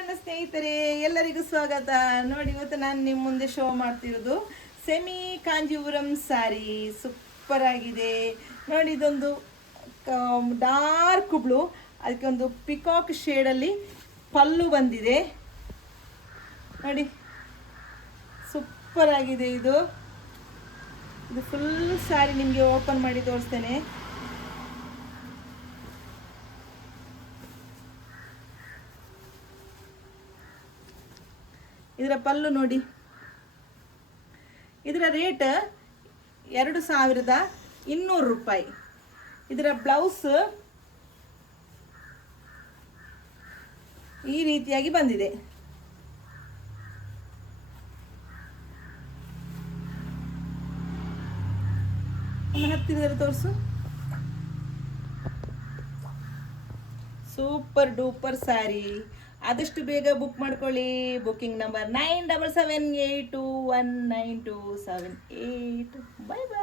ನನ್ನ ಸ್ನೇಹಿತರೆ, ಎಲ್ಲರಿಗೂ ಸ್ವಾಗತ. ನೋಡಿ, ಇವತ್ತು ನಾನು ನಿಮ್ಮ ಮುಂದೆ ಶೋ ಮಾಡ್ತಿರೋದು ಸೆಮಿ ಕಾಂಜೀವರಂ ಸ್ಯಾರಿ. ಸೂಪರ್ ಆಗಿದೆ ನೋಡಿ. ಇದೊಂದು ಡಾರ್ಕ್ ಬ್ಲೂ, ಅದಕ್ಕೆ ಒಂದು ಪಿಕಾಕ್ ಶೇಡಲ್ಲಿ ಪಲ್ಲು ಬಂದಿದೆ ನೋಡಿ. ಸೂಪರ್ ಆಗಿದೆ ಇದು ಫುಲ್ ಸ್ಯಾರಿ. ನಿಮಗೆ ಓಪನ್ ಮಾಡಿ ತೋರಿಸ್ತೇನೆ. ಇದರ ಪಲ್ಲು ನೋಡಿ. ಇದರ ರೇಟ್ 2200 ರೂಪಾಯಿ. ಇದರ ಬ್ಲೌಸ್ ಈ ರೀತಿಯಾಗಿ ಬಂದಿದೆ. ಹತ್ತಿರದಲ್ಲಿ ತೋರಿಸು. Super duper sari. ಆದಷ್ಟು ಬೇಗ ಬುಕ್ ಮಾಡ್ಕೊಳ್ಳಿ. Booking number 9778219278. Bye bye.